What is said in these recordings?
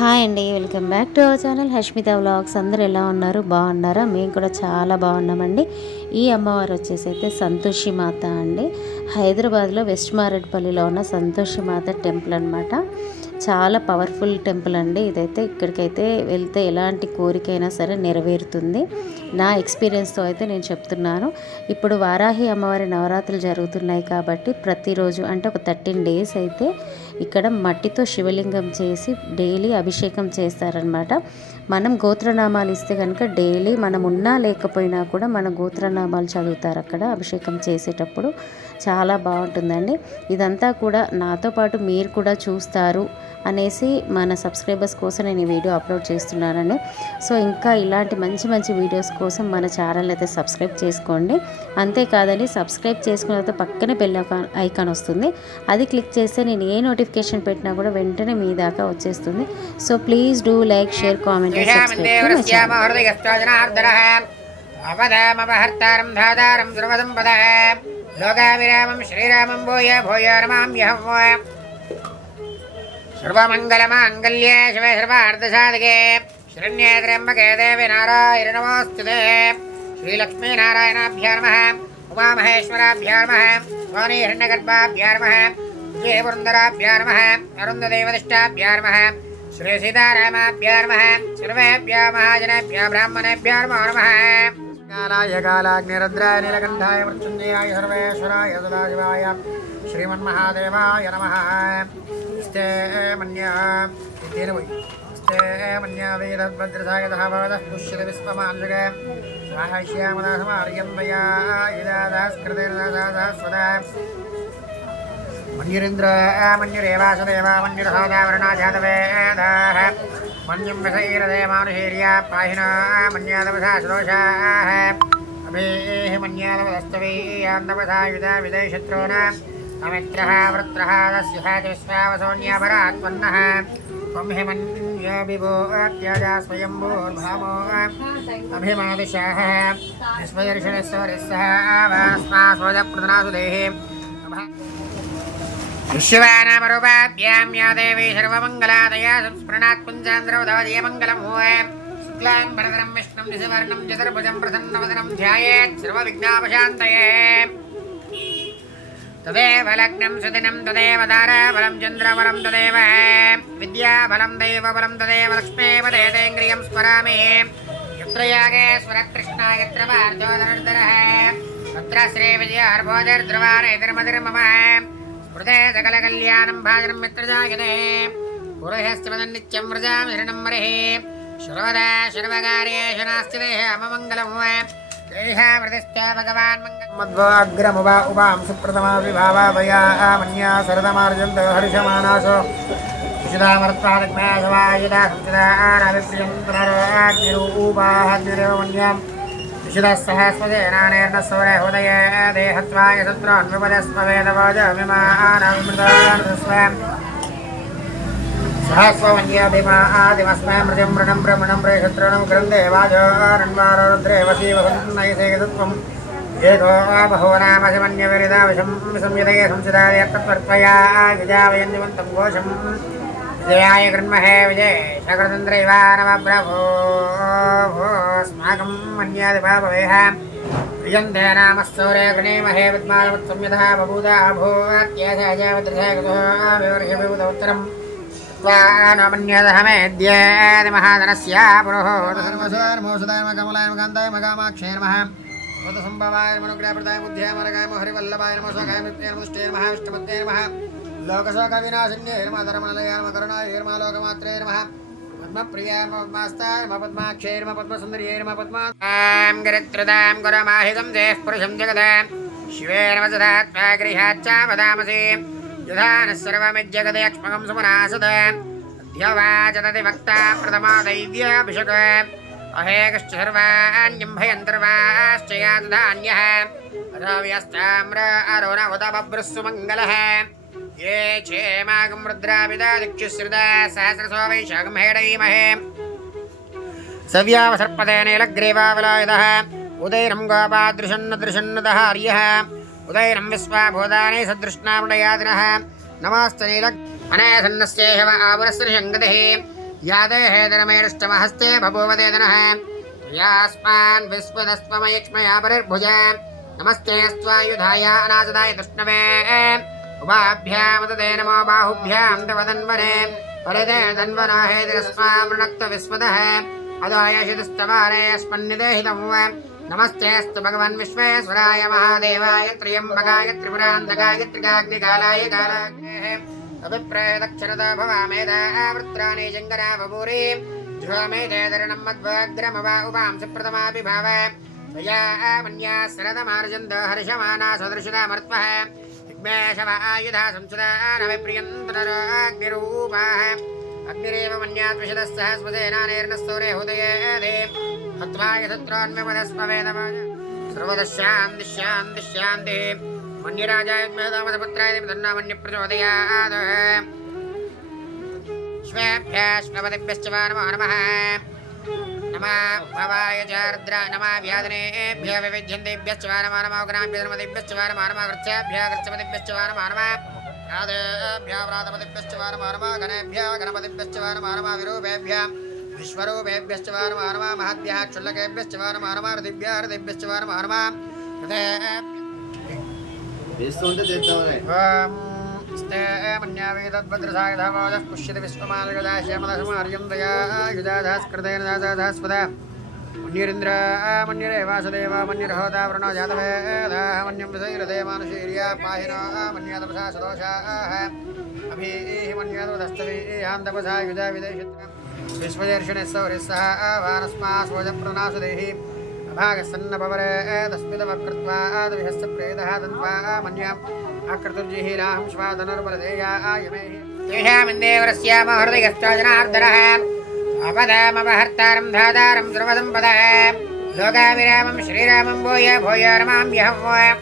Hi అండి, welcome back to our channel Hashmita vlogs. అందరూ ఎలా ఉన్నారు? బాగున్నారా? మేము కూడా చాలా బాగున్నామండి. ఈ అమ్మవారు వచ్చేసి అయితే సంతోషి మాత అండి. హైదరాబాద్లో వెస్ట్ మారేడుపల్లిలో ఉన్న సంతోషి మాత టెంపుల్ అనమాట. చాలా పవర్ఫుల్ టెంపుల్ అండి ఇదైతే. ఇక్కడికైతే వెళ్తే ఎలాంటి కోరికైనా సరే నెరవేరుతుంది. నా ఎక్స్పీరియన్స్తో అయితే నేను చెప్తున్నాను. ఇప్పుడు వారాహి అమ్మవారి నవరాత్రులు జరుగుతున్నాయి కాబట్టి ప్రతిరోజు అంటే ఒక 13 డేస్ అయితే ఇక్కడ మట్టితో శివలింగం చేసి డైలీ అభిషేకం చేస్తారనమాట. మనం గోత్రనామాలు ఇస్తే కనుక డైలీ మనం ఉన్నా లేకపోయినా కూడా మన గోత్రనామాలు చదువుతారు అక్కడ అభిషేకం చేసేటప్పుడు. చాలా బాగుంటుందండి. ఇదంతా కూడా నాతో పాటు మీరు కూడా చూస్తారు అనేసి మన సబ్స్క్రైబర్స్ కోసం నేను ఈ వీడియో అప్లోడ్ చేస్తున్నానండి. సో ఇంకా ఇలాంటి మంచి మంచి వీడియోస్ కోసం మన ఛానల్ అయితే సబ్స్క్రైబ్ చేసుకోండి. అంతేకాదండి, సబ్స్క్రైబ్ చేసుకున్న తర్వాత పక్కనే బెల్ ఐకాన్ వస్తుంది. అది క్లిక్ చేస్తే నేను ఏ నోటిఫికేషన్ పెట్టినా కూడా వెంటనే మీ దాకా వచ్చేస్తుంది. So please do like, share, comment, सर्वमंगलमांगल्ये शिवे सर्वार्थसाधके शरण्ये त्र्यंबके देवी नारायणि नमोस्तुते। श्रीलक्ष्मीनारायणाभ्यो नमः। उमामहेश्वराभ्यो नमः। वाणीहिरण्यगर्भाभ्यो नमः। विजयपुरन्दराभ्यो नमः। अरुन्धदेवदिष्टाभ्यो नमः। श्रीसीतारामाभ्यो नमः। सर्वेभ्यो महाजनेभ्यो ब्राह्मणेभ्यो नमो नमः। कालाय कालाग्निरुद्राय नीलकण्ठाय मृत्युञ्जयाय सर्वेश्वराय सदाशिवाय श्रीमन्महादेवाय नमः। स्ते मन्या वेदभद्रसायतः भवतः पुष्यति विश्वमानुषके साहस्यामदासमार्यन्दया इदादास्कृतेर्दासादास्वदा मन्युरिन्द्र मन्युरेवासदेवा मन्युरहोदावरणाजातवेदाः मन्युं विषैरदे मानुषीर्या पाहिना मन्यादवसा श्रोषाः अभेः मन्यादवदस्तवीयान्दवसा युधा विदेशत्रोणाम् अमित्रः वृत्रः तस्यः विश्वावसोऽन्यापरात्पन्नः त्वं हिमन्यो विभो अत्याजा स्वयम्भूर्भावो अभिमादिशः विश्वदर्शनस्वरिस्सः आवास्मास्वदप्रदनासुदेः विश्वानामरूपाभ्यां या देवी सर्वमङ्गलादया संस्मरणात् पुञ्चान्द्रवदवदीयमङ्गलं शुक्लां भरतरं विष्णुं दिशवर्णं चतुर्भुजं प्रसन्नवदनं ध्यायेत् सर्वविघ्नापशान्तये। तदेव लग्नं सुदिनं तदेव ताराबलं चन्द्रबलं तदेव विद्याबलं दैवबलं तदेव लक्ष्मीपदेतेन्द्रियं स्मरामि। यत्र यागेश्वरकृष्णा यत्र पार्थो धनुर्धरः तत्र श्रीविजयार्भोजर्ध्रुवानेतिर्मतिर्मम स्मृते सकलकल्याणं भाजनं यत्र जायते पुरुषस्त्वदन्नित्यं व्रजामि शरणं मरिः सर्वदा सर्वकार्येषु नास्ति देहे अममङ्गलम् देहामृतिश्च भगवान् मद्वाग्रमुवा उपां सुप्रथमा विभावाभया मन्या सरदमार्जन्त हर्षमानासो विशुधामर्त्वादग्नासवायदा संचिदानाभिप्रियं पुनराग्निरूपाग्निरेव मन्यां विशुधः सहस्वदेनानेर्नस्वरे हृदये देहत्वाय शत्रुन्विपदस्ववेदवाजमिमानामृतानस्वयं सहस्वमन्याभिमादिमस्मै मृजं मृणं ब्रह्मणं प्रेशत्रुणं क्रन्दे वाजोरन्वारुद्रे वसीवसन्नयसेगतत्वम् एको बहो नाम शिवन्यविरिदाविषं संयतये संसिदाय तत्त्वर्पया विजावयन्निवन्तं घोषं विजयाय कृन्महे विजय शकृतन्द्रैवानवब्रभो अस्माकं मन्यादिभाववेह प्रियन्ते नामस्तौरे गृणीमहे विद्मानवत्संयतः बभूता अभूत्यसहजावदृशगतो विवर्षविभूतोत्तरम् मन्यदहमेद्येदिमहाधनस्य पुरोहोदसर्वसोर्मोषदाय कमलाय कामाक्षे नमः संभवाय मनुग्रहप्रदाय बुद्ध्याय मरगाय हरिवल्लभाय नमः स्वकाय मृत्युष्टे नमः विष्णुपत्ये नमः लोकशोकविनाशिन्ये नमः धर्मनिलयाय नमः करुणाय नमः लोकमात्रे नमः पद्मप्रियाय नमः पद्मास्ताय नमः पद्माक्षे नमः पद्मसुन्दर्ये नमः पद्मां गिरित्रदां गुरमाहितं देः पुरुषं जगद शिवे नमः सदात्मा गृहाच्च वदामसि यथा नः सर्वमिज्जगदेक्ष्मकं सुमनासद अध्यवाचदति वक्ता प्रथमा दैव्याभिषक अहेकश्च सर्वाण्यं भयन्तर्वाश्च यातधान्यः अथव्यस्ताम्र अरुण उत बभ्रुस्सु मङ्गलः ये क्षेमागं रुद्राभिदा दिक्षुश्रिता सहस्रसो वैशाखं हेडयीमहे सव्यावसर्पते नीलग्रीवावलायुधः उदैरं गोपादृशन्नदृशन्नदः आर्यः उदयनं विश्वाभूतानि सदृष्णामृडयादिनः नमस्ते नीलग् अनेसन्नस्येह आपुरस्य शङ्गतिः यादेहेदरमेष्टमहस्ते बभूवदेदनः यास्मान् विस्पदस्त्वमयक्ष्मया परिर्भुज नमस्ते स्वायुधाय अनासदाय तुष्णवे उभाभ्यामुदते नमो बाहुभ्यां तवदन्वरे परिदे दन्वनाहेदिरस्मामृणक्त विस्मदः अदायशितस्तवारे अस्मन्निदेहितं नमस्तेऽस्तु भगवन् विश्वेश्वराय महादेवाय त्र्यम्बकाय त्रिपुरान्तकाय त्रिकाग्निकालाय कालाग्नेः अभिप्रेदक्षरदा भवामेधावृत्राणि जङ्गरा बभूरि ध्रुवमेधेधरणं मध्वाग्रमवा उपांसि प्रथमाभिभाव त्वया मन्या शरदमार्जन्त हर्षमाना सदृशदामर्त्वः विघ्नेशव आयुधा संसदा नविप्रियन्तनराग्निरूपाः अग्निरेव मन्यात्विषदः सहस्वसेनानेर्नस्तोरे हुदये हत्वाय शत्रून्विमदस्मवेदवाज सर्वदशान्तिः मन्यराजाय मेधामधपुत्राय तन्नामन्यप्रचोदयात् श्वेभ्यश्वपतिभ्यश्च वा नमो नमः नमः भवाय चार्द्र नमः व्याधनेभ्यः विविध्यन्तेभ्यश्च वा नमो नमः उग्राभ्यर्मदिभ्यश्च वा नमो नमः कृच्छेभ्यः कृच्छपतिभ्यश्च वा नमो नमः राधेभ्यः व्रातपतिभ्यश्च वा नमो नमः गणेभ्यः गणपतिभ्यश्च वा नमो नमः विरूपेभ्यः विश्वरूपेभ्यश्च वा नमो नमः महद्भ्यः क्षुल्लकेभ्यश्च वा नमो नमः हृदिभ्यश्च वा नमो नमः मन्यावेदद्भद्रसाय धावदः पुष्यति विश्वमालगदाश्यामलसमार्यं दया युधाधास्कृतेन दादाधास्पदा मन्यरिन्द्र मन्यरेवासुदेव मन्यर्होता वृणो जातवेदाः मन्यं विषैरते मानुषीर्या पाहिनो मन्यातपसा सदोषाः अभीः मन्यातपदस्तवीयान्तपसा युधा विदेशित्र विश्वदर्शने सौरिस्सः वानस्मा स्वजप्रनासुदेहि अभागसन्नपवरे तस्मिदवकृत्वा द्विहस्य प्रेतः दन्त्वा मन्याम् आकृतुर्जिहीराहं श्वादनुर्बलदेया आयमेहि तेषामिन्देवरस्याम हृदयस्थजनार्दनः अपदामपहर्तारं धातारं सर्वसम्पदः लोकाभिरामं श्रीरामं भूय भूय रमाम्यहं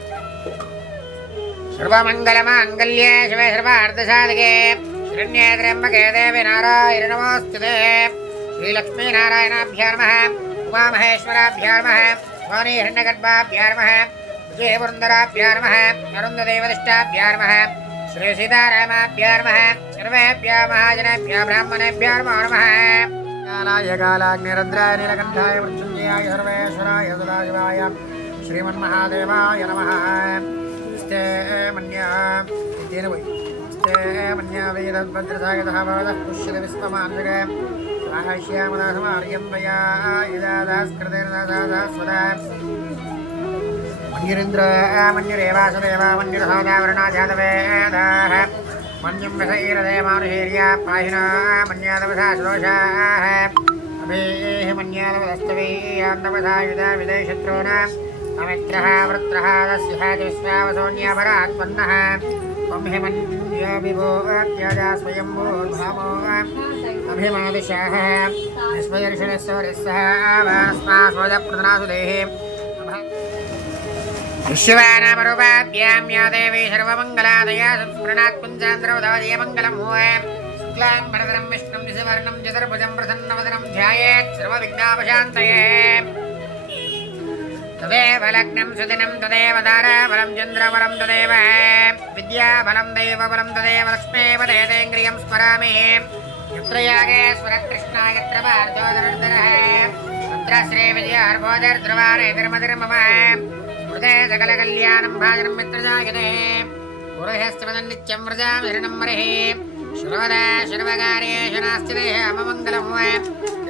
सर्वमङ्गलमाङ्गल्ये शिवे सर्वार्थसाधके शरण्ये त्र्यम्बके देवी नारायण नमोऽस्तुते श्रीलक्ष्मीनारायणाभ्यां नमः उमामहेश्वराभ्यां नमः वाणीहिरण्यगर्भाभ्यां नमः विजयवृन्दराभ्यां नमः अरुन्धदेवदिष्टाभ्यां नमः श्रीसीतारामाभ्यां नमः सर्वेभ्यः महाजनेभ्यः ब्राह्मणेभ्यः नमो नमः कालाय कालाग्निरुद्राय नीलकण्ठाय मृत्युञ्जयाय सर्वेश्वराय सदाशिवाय श्रीमन्महादेवाय नमः स्ते मन्या वेदभद्रसाय धावदः पुष्यति विश्वमानजगे राहश्यामदासमार्यं वया युधादास्कृतेन दादादास्वदा मन्यरिन्द्र मन्यरेवासुदेव मन्यर्होता जातवेदाः मन्यं विषैरते मानुषीर्या पाहिना मन्यातपसा सदोषाः अभेः मन्यातपदस्तवीयान्तपसा युधा विदेशत्रूणाम् अमित्रः वृत्रः दस्यः विश्वावसोऽन्यापरात्पन्नः त्वं हिमन्यो विभो अत्याजा स्वयम्भूर्भामो अभिमादिशः विश्वदर्शनस्वरिस्सः वानस्मा स्वजप्रदनासुदेः विश्वानामरूपाभ्यां या देवी सर्वमङ्गलादया संस्मरणात् पुञ्चान्द्रवदादय मङ्गलं शुक्लां भरतरं विष्णुं दिशवर्णं चतुर्भुजं प्रसन्नवदनं ध्यायेत् सर्वविघ्नापशान्तये तदेव लग्नं सुदिनं तदेव ताराबलं चन्द्रबलं तदेव विद्याबलं दैवबलं तदेव लक्ष्मीपदेतेन्द्रियं स्मरामि यत्र यागेश्वरकृष्णा यत्र पार्थोदरः तत्र श्रीविजयार्भोदर्ध्रुवारेतिर्मतिर्मम हृदे सकलकल्याणं भाजनं मित्रजायते पुरुषस्तवदन्नित्यं व्रजामि हृणं मरिः सर्वदा सर्वकार्येषु नास्ति देहममङ्गलं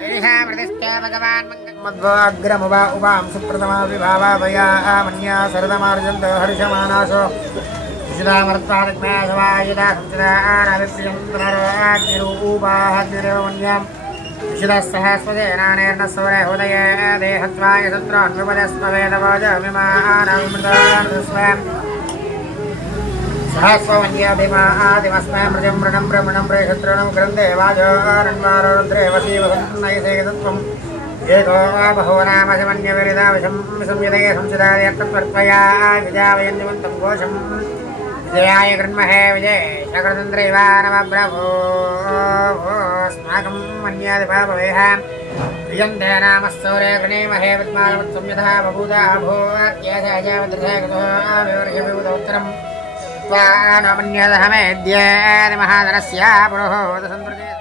देहामृतिस्ते भगवान् मध्वाग्रमुवा उवां सुप्रथमा विभावाभया मन्या शरदमार्जन्त हर्षमानासो विशुधामर्त्वादिग्नासवायुधा संसदानाविप्रियन्तनराग्निरूपाः अग्निरेव मन्यां विशुधः सहस्वसेनानेर्नस्वरे हुदये देहत्वाय शत्रून्विपदस्मवेदवाजमिमानामृतानुस्वयम् सहस्वमन्याभिमादिमस्मै मृजं मृणं ब्रह्मणं प्रेशत्रूणं ग्रन्थे वाजोरन्वारोरुद्रे वसीवसन्नयसेकतत्वम् एको बहो नाम समन्यविरिदाविषं संयदये संसिदायत्तत्वर्पया विजावयन्निमन्तं घोषं विजयाय कृन्महे विजय शकरतन्द्रैवानवब्रभो अस्माकं मन्यादिभाववेह प्रियन्ते नामस्तौरे गृणीमहे विद्मानवत्सं यथा बभूता भूत्येषाजावदृशेकतो विवर्षविबुधोत्तरं त्वा न मन्यदहमेद्येति महाधनस्य पुरोहोतसम्प्रति